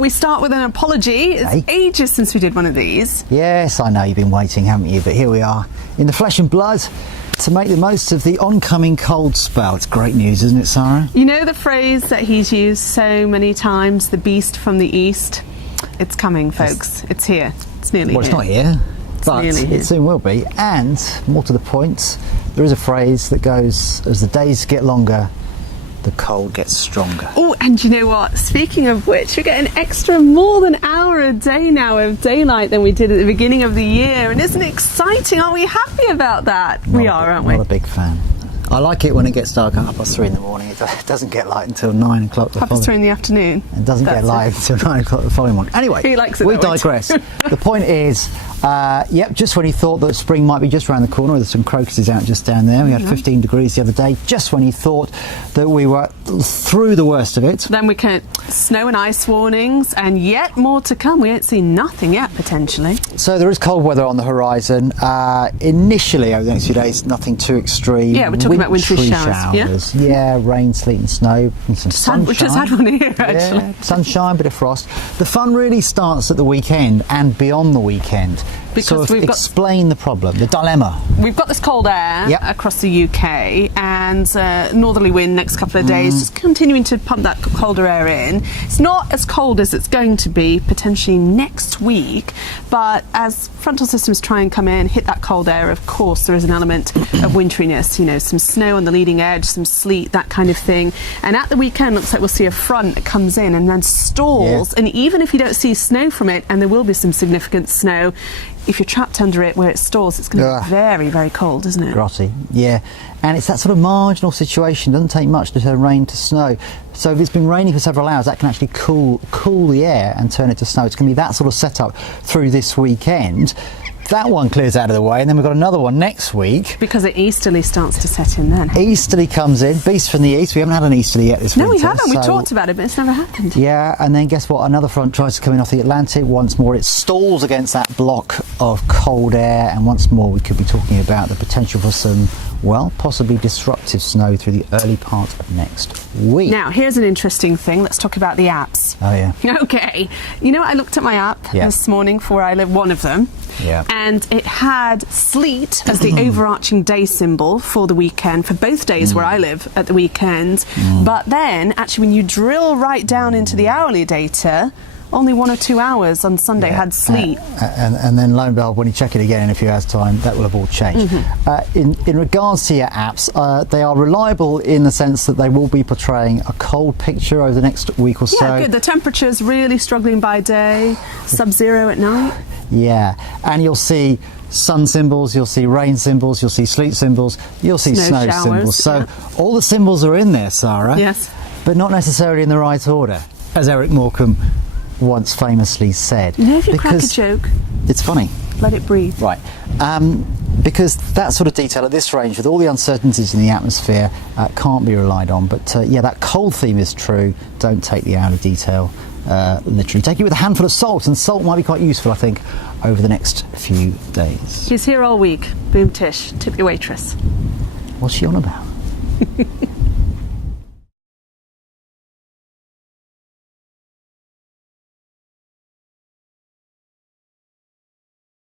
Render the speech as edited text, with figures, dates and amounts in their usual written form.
we start with an apology. It's ages since we did one of these. Yes, I know you've been waiting, haven't you? But here we are, in the flesh and blood, to make the most of the oncoming cold spell. It's great news, isn't it, Sarah? You know the phrase that he's used so many times, the beast from the east? It's coming, folks. It's here. It's nearly here. Well, it's not here, but it soon will be. And, more to the point, there is a phrase that goes, as the days get longer, the cold gets stronger. Oh, and you know what? Speaking of which, we get an extra more than hour a day now of daylight than we did at the beginning of the year. And isn't it exciting? Aren't we happy about that? We are, aren't we? Not a big fan. I like it when it gets dark at 3:30 in the morning. It doesn't get light until 9 o'clock the following. 3:30 in the afternoon. It doesn't get light until 9 o'clock the following morning. Anyway, he likes it we digress. The point is, just when he thought that spring might be just around the corner, there's some crocuses out just down there. We had 15 degrees the other day. Just when he thought that we were through the worst of it. Then we get snow and ice warnings, and yet more to come. We ain't seen nothing yet, potentially. So there is cold weather on the horizon. Initially, over the next few days, nothing too extreme. Yeah, we're talking about wintry showers. Yeah, rain, sleet and snow, and some sunshine. We just had one here, actually. Yeah, sunshine, bit of frost. The fun really starts at the weekend and beyond the weekend. Because we've explain the problem, the dilemma. We've got this cold air across the UK, and northerly wind next couple of days, just continuing to pump that colder air in. It's not as cold as it's going to be potentially next week, but as frontal systems try and come in, hit that cold air, of course there is an element of winteriness, you know, some snow on the leading edge, some sleet, that kind of thing. And at the weekend, looks like we'll see a front that comes in and then stalls, and even if you don't see snow from it, and there will be some significant snow, if you're trapped under it where it stalls, it's going to be very, very cold, isn't it? Grotty, yeah. And it's that sort of marginal situation. It doesn't take much to turn rain to snow. So if it's been raining for several hours, that can actually cool the air and turn it to snow. It's going to be that sort of setup through this weekend. That one clears out of the way, and then we've got another one next week. Because it easterly starts to set in then. Easterly comes in, beast from the east. We haven't had an easterly yet this winter. No, we haven't. We talked about it, but it's never happened. Yeah, and then guess what? Another front tries to come in off the Atlantic. Once more, it stalls against that block of cold air, and once more, we could be talking about the potential for some, well, possibly disruptive snow through the early part of next week. Now, here's an interesting thing. Let's talk about the apps. Oh, yeah. Okay. You know, I looked at my app this morning for where I live, one of them. Yeah. And it had sleet as the overarching day symbol for the weekend, for both days where I live at the weekend. But then, actually, when you drill right down into the hourly data, only 1 or 2 hours on Sunday had sleet. And then lo and behold, when you check it again in a few hours' time, that will have all changed. In regards to your apps, they are reliable in the sense that they will be portraying a cold picture over the next week or so. Yeah, good. The temperature's really struggling by day, sub-zero at night. Yeah, and you'll see sun symbols, you'll see rain symbols, you'll see sleet symbols, you'll see snow symbols. So all the symbols are in there, Sarah. Yes. But not necessarily in the right order, as Eric Morecambe once famously said. You know, if you crack a joke, it's funny. Let it breathe. Right. Because that sort of detail at this range, with all the uncertainties in the atmosphere, can't be relied on. But yeah, that cold theme is true. Don't take the hourly detail literally. Take it with a handful of salt, and salt might be quite useful, I think, over the next few days. He's here all week. Boom tish. Tip your waitress. What's she on about?